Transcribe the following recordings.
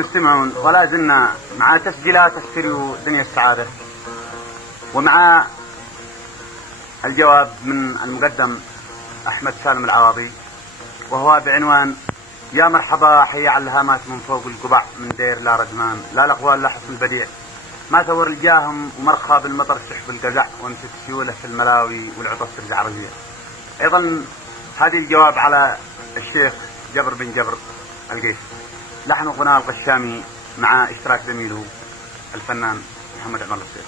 المستمعون، ولا زلنا مع تسجيلات استريو دنيا السعادة، ومع الجواب من المقدم أحمد سالم العواضي، وهو بعنوان: يا مرحبا حي على الهامات من فوق القبع، من دير لا ردمان لا الأقوال لا حسن البديع، ما ثور الجاهم ومرخى بالمطر سحب القزع، وامسك سيوله في الملاوي والعطس ترجع رجيع. أيضا هذه الجواب على الشيخ جبر بن جبر القيس، لحن وغناء القشامي مع اشتراك زميله الفنان محمد عمر السيف.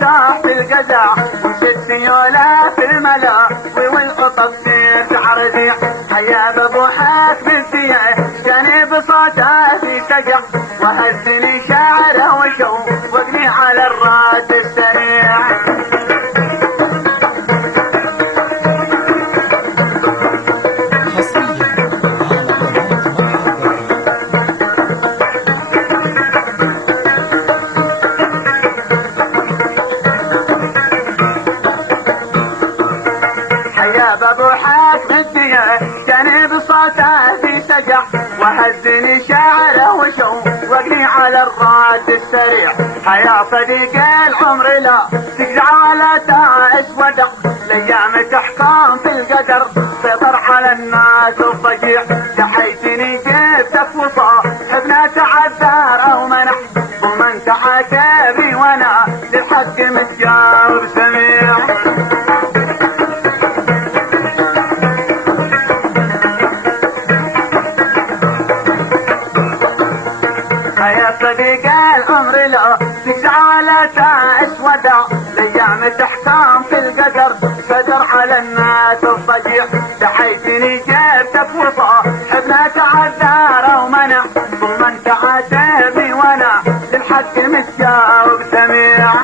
تحت القزع ومشت سيوله في الملا والقطب ترجع رجيع. حيا بضحك بالديع كان بصوته في سجع، وهزني شعره وشو وقني على الراد السريع. وهزني شعره وشو وقني على الراد السريع. حيا صديق العمر لا تجزع ولا تعش ودع، الايام تحكم في القدر سيطر على الناس الضجيع. دحيتني جبتك وصاحبنا تعذر او منح، ومن تعاتبي وانا للحق متجاوب سميع. صديق العمر لا تجزع ولا تعش ودع، الايام تحكم في القدر صدر على الناس الضجيع. دحيتني جبتك وصاحبنا تعذر ومنع، ثم انت عاتبي وانا للحق متجاوب سميع.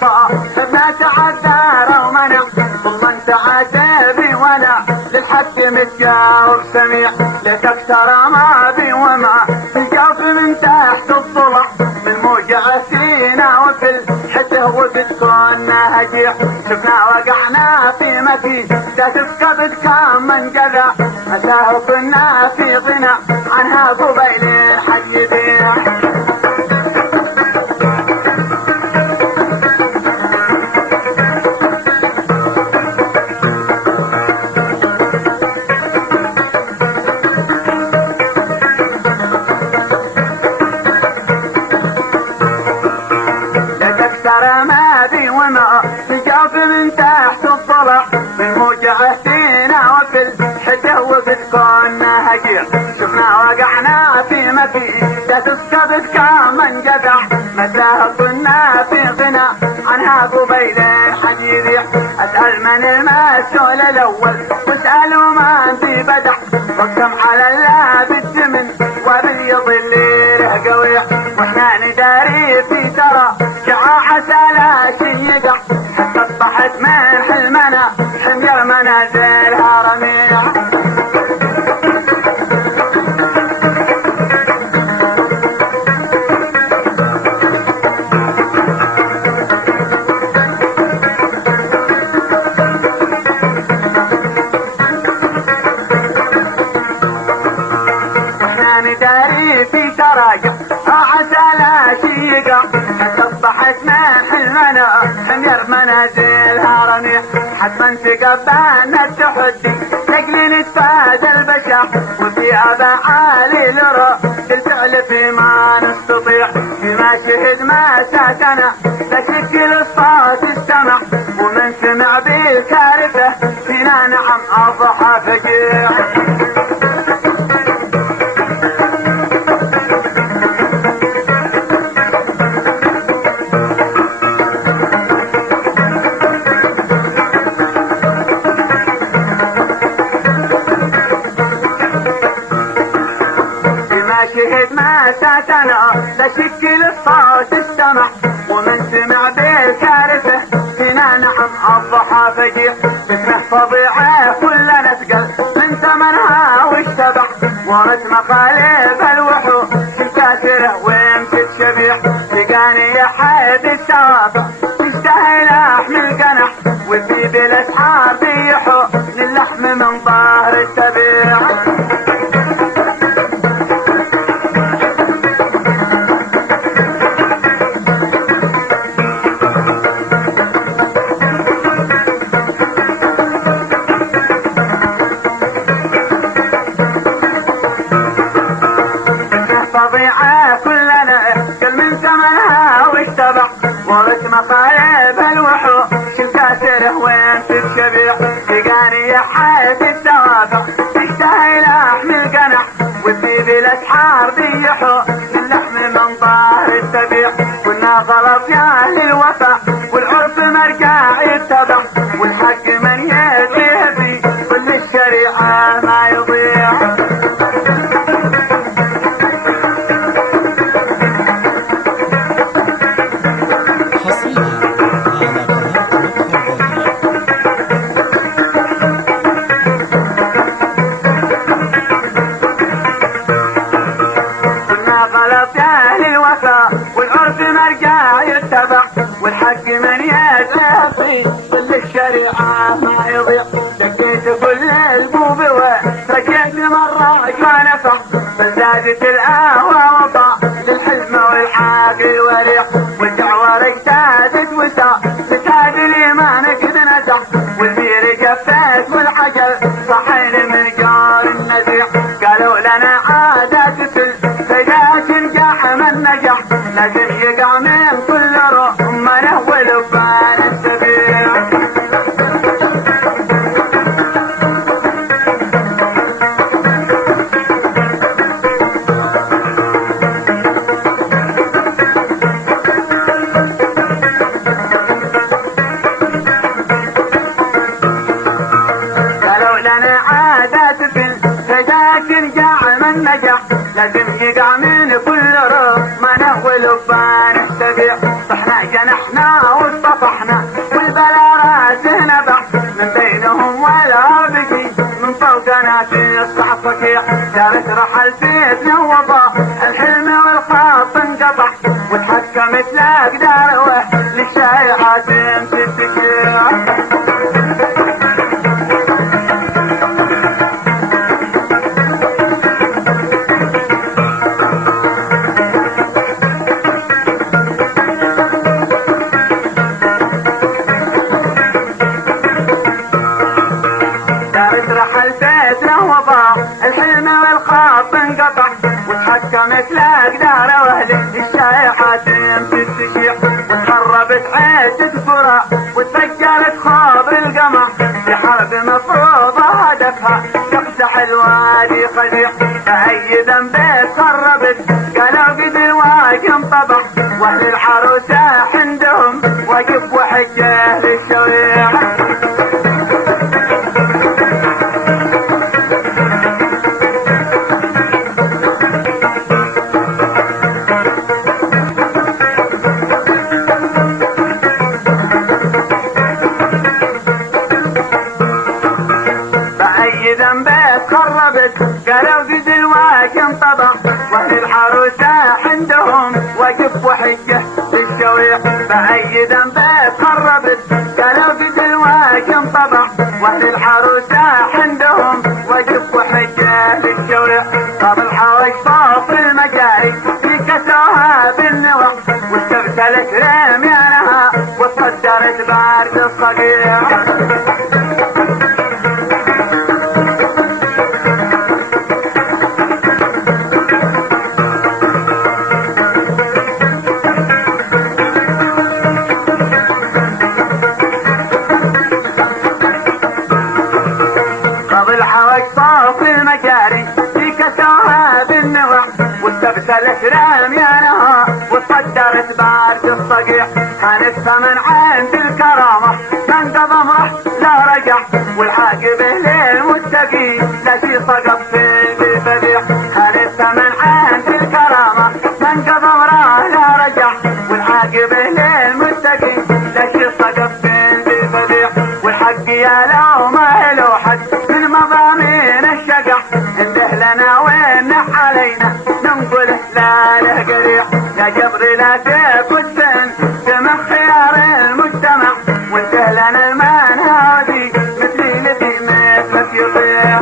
صاحبنا تعذر ومنع، ثم انت عاتبي وانا للحق متجاوب سميع. لتكسر ما بي وما تجاوب من تحت الضلع، من موجع فينا وفي الحته وبتكون هجيع. شفنا وقعنا في مكي لا تفقد كم من جذع، متاه كنا في غنى عنها قبيل حي يبيع. تجاوب من تحت الضلع، من موجعه فينا وفي الحجه وبتكون هجيع. شفنا وقعنا في مكي لا تسقط كمن جذع، متاه كنا في غنى عنها قبيل حد يبيع. اسال من المسؤول الاول واسالوا من في بدع، واقسم على الله بالجمن وباليض اللي له قويع. واحنا نداري في ترى شعاع سلاش يدع، حتى اصبحت من حلمنا حمير منازلها رميع. واحنا نداري في تراجع عسى لا شيقع، حتى اصبحت من حلمنا حمير منازلها نازلها رميح حتما تقبلنا التحدي لجل نتفادى البشع وفي أبا عالي لرو الفعل فيما نستطيع فيما شهد ما ساتنا لشكل الصوت استمع ومن سمع بالكارثة فينا نعم أضحى فقيع شهد ما ساتنا لشكل الصوت استمع ومن سمع بالكارثة فينا نعم الضحى فجيع اسمه فظيعة كلنا نسقل من ثمنها واشتبع ورد مقالب الوحوش الكاسرة ويمشي الشبيع تقاني حيد الشواطئ تشتهي لحم القنح وفي بالاسحار بيحو للحم من ظهر السبيع طبيعة كلنا كل من ثمنها واشتبع ورث مقالب الوحوش الكاسره وين تتشبيع تقاني حيث الدوافع تشتهي لحم القنح وفي بالاسحار بيحو اللحم من ظهر السبيع كنا غلط يا اهل الوفا والعرف مرجع يتبع والحق من يدريه فيه كل الشريعة ما يضيع والعرف مرجع يتبع والحق من يدعي كل الشريعة ما يضيع دقيت كل البوب ورجعت مرة ونفع فزادت القهوة وطا للحلم والحق الوريع والدعوة اجتازت لتاد الإيمان قد نزع والبير جفت والعجل صحين من جار النزيع قالوا لنا عادات في الفداك نجح من نجح لكن يقع من كل رمانه ولبان السبيع قالوا لنا عادات في الفداك نجح من نجح لكن يقع من كل رمانه ولبان السبيع صحنا جنحنا واصطفحنا والبلا راسه نبع من بينهم ولا بقي من فوقنا في الصعب فقيع دارت رحل بيتنا وضاع الحلم والخاط انقطع وتحكمت لاقدار للشايعات تتكيع الحلم والخاط انقطع وتحكمت لاقدار واهل الشايحات تتشيع وتخربت عيشة قرى وتفجرت خاطر القمع بحرب مفروضة هدفها تفتح الوادي خليع فأي ذنب خربت قالوا قد الواقي انطبع واهل العروسة عندهم وقف وحجه للشويع ذنبك خربت قالوا قد الواقي انطبع واهل العروسة عندهم وقف وحجه بالشويع بأي ذنبك خربت قالوا قد الواقي انطبع واهل العروسة عندهم وقف وحجه بالشويع طاب الحوش طاف المجاري في كسوها بالنوع واستبدلت رميانها وصدت وصدرت بارد الصقيع. واستبسلت رميانها وصدرت بارد الصقيع. كانت ثمن عند الكرامة من ضمره لا رجع والعاقبه للمتقي لا شي صقب في البديع. كانت ثمن عند الكرامة من ضمره لا رجع والعاقبه للمتقي لا شي صقب في البديع. والحق يا لو ما له حد في المضامين الشقع انده لنا وانه علينا نقول لا له قريع. يا جبر لا تفتن دمع خيار المجتمع وانته لنا المان هادي مثلي الذي مثلك يطيع.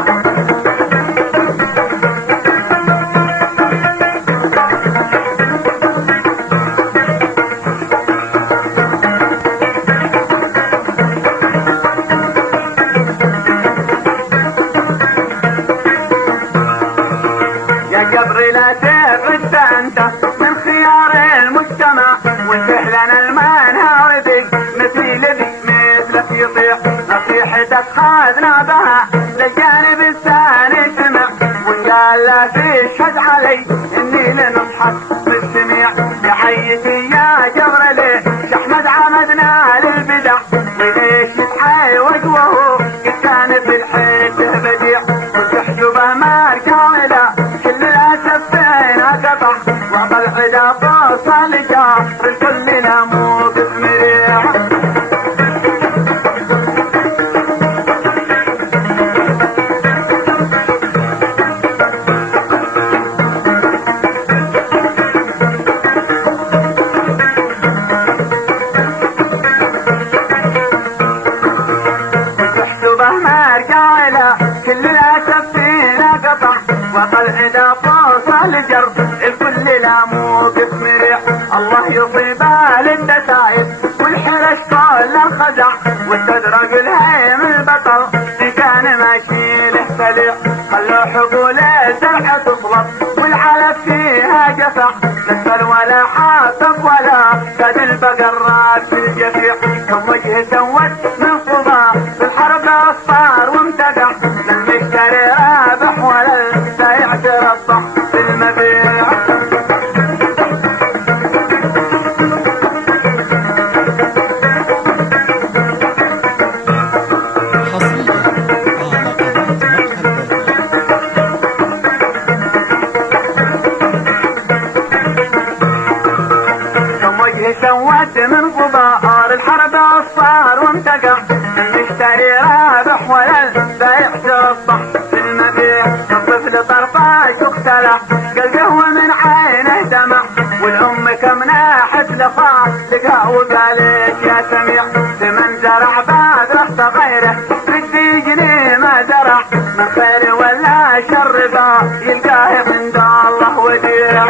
يا جبر لا تفت انت من خيار المجتمع وانته لنا المان هادي مثلي الذي مثلك يطيع. نصيحتك خذنا بها للجانب الثاني سمع وقال لا تشهد علي اني لنصحك بالسميع. يا حيتي يا جبر ليه احمد عمدنا للبدع وليش يتحي وجهه كان في الحيط بديع. وتحجبه ما رجع كل الاسف فينا قطع وضل عدا توصل جار الكل نموت مريع. وطلع فوصل جرب الكل لا موقف مريع. الله يصيب للدسائر والحرش كل خزع والتدرج الهيم البطل كان ماشي له سليع. خلوا حقول الزرع تصلب والعلف فيها جفع نسل ولا حاطب ولا زاد البقرات في الجفيع. كم وجه سود من قضاء في الحرب اصفار وامتدع لم يشتري رابح ولا تربح في المبيع. كم وجه سود من غبار الحرب اصفار وامتقع نشتري رابح ولا البيع تربح في المبيع. الطفل طرطاش اختلع قلبه ومن عينه دمع والام كم ناحت لقاه لقاه وقالت يا سميع. لمن زرع بعد رحت غيره بدي يجني ما زرع من خير ولا شر ذا يلقاه عند الله وديع.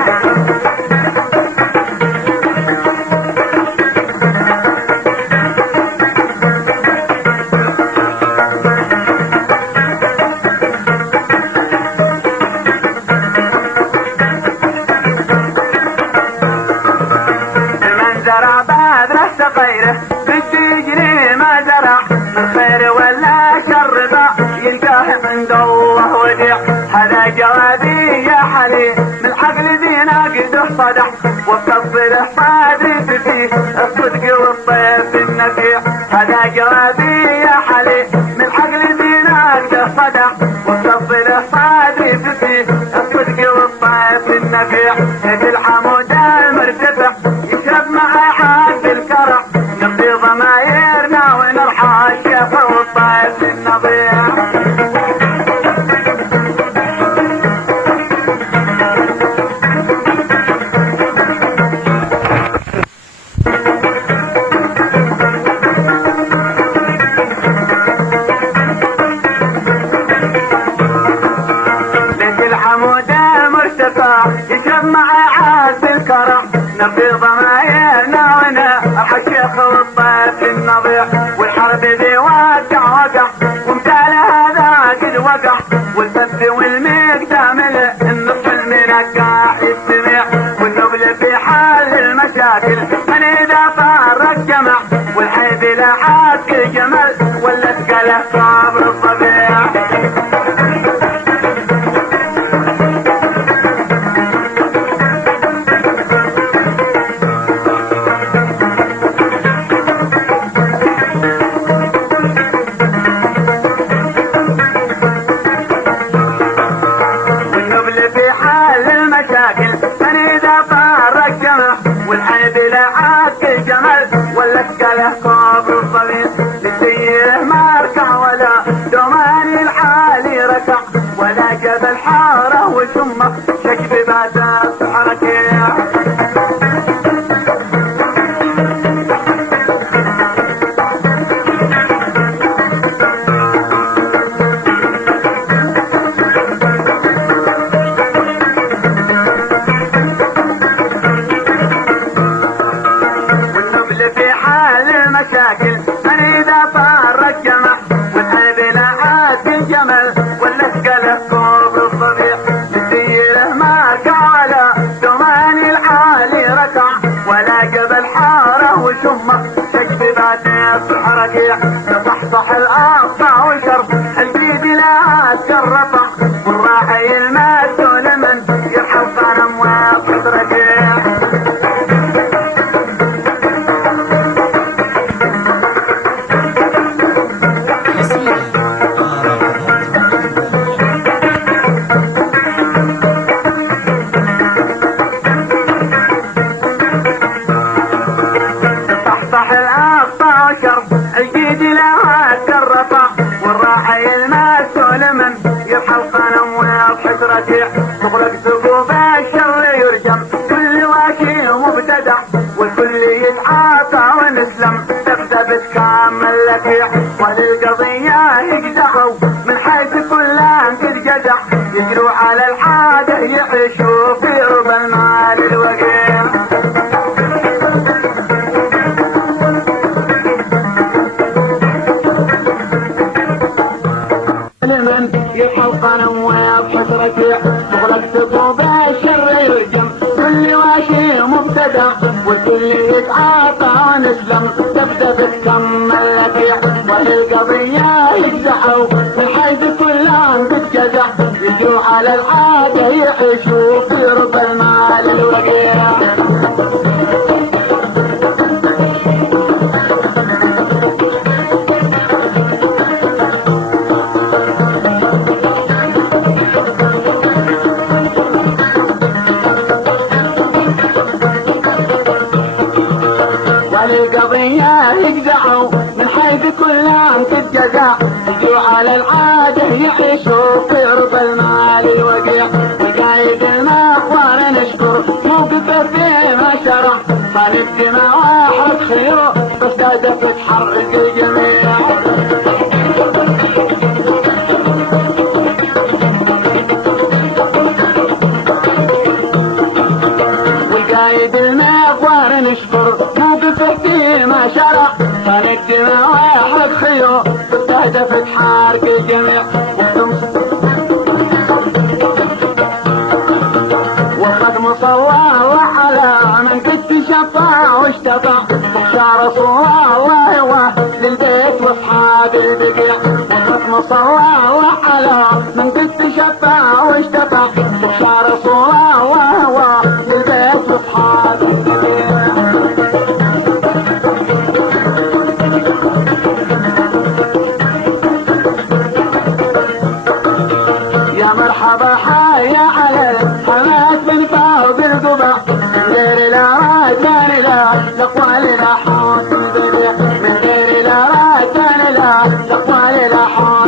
زرع بعد رحت غيره بدي يجري ما زرع من خير ولا شر ذا يلقاه عند الله وديع. هذا جوابي يا حليم من عقل دينا قد صدع والتصبر صادق فيه الصدق والطيف النفيع. هذا جوابي يا حليم من عقل دينا قد صدع والتصبر صادق فيه الصدق والطيف النفيع. يد الحمود المرتفع يشرب معي عاد الكرع نقضي ضمايرنا ونرحى الشيخ والطيف النظيع. ليش الحمود المرتفع يشرب معي عاد الكرع نقضي ضمايرنا ونرحى الشيخ والطيف حبيبي وقع ومثال هذا قد وقع والبث والمقدام النص المنقع يستمع والنبل في حال المشاكل من اذا طار الجمع والحيد لحاك الجمل ولا تقله صابر الطبيع. والحيد لحاك الجمل ولا تقله صابر الطبيع. لسيه ما ركع ولا دوماني العالي ركع ولا جبل حاره وثم شكب باتات حركه. في حال المشاكل من اذا طار الجمع والحيد لحاك الجمل ولا تقله صابر الطبيع. لسيه ما ركع ولا دوماني العالي ركع ولا جبل حاره وثم شكب باتات حركه. تصحصح الاقطع وشرب الجيد لا ترفع والراحي المسؤول من يرحل صنم ويقصد رجيع. الجيد لها كالرفع والراحي المسؤول من يرحل صنم ويضحك رجيع. تغلق ثقوب الشر يرجم كل واشي مبتدع والكل يتعاطى ونسلم تبدا بتكمل لكيع. وللقضية يقدحوا من حيث كلهم قد جدع يجروا على الحاجة يعيشوا في رب المال الوقيع. يحل صنم ويضحك ركيع. تغلق ثقوب الشر يرجم كل واشي مبتدع والكل يتعاطى ونسلم تبدا بتكمل لكيع. وللقضية يجزحوا من حيث كلهم بتجزع يجروا على الحاجة يعيشوا في رب المال الوقيع. القضية يقدعوا من حيث كلهم تتجزع يجوا على العادة يعيشوا في رب المال الوقيع. وقايد المحور نشكر موقفه فيما شرع صار الدماء واحد خيره بس قادة تحرك الجميع. والقايد المحور نشكر موقفه فيما شرع صار الدماء واحد خيره بس قادة تحرك الجميع. وقد مصلى وعلى من قد شفع واشتفع شعر رسول الله للبيت واصحاب البقيع. وقد مصلى وعلى من قد شفع واشتفع شعر رسول الله للبيت واصحاب البقيع. يا مرحبا حيا على الحماس من فوق القبع من غير لا راجل لا الاقوال لا حوس البديع من غير لا راجل لا الاقوال لا حوس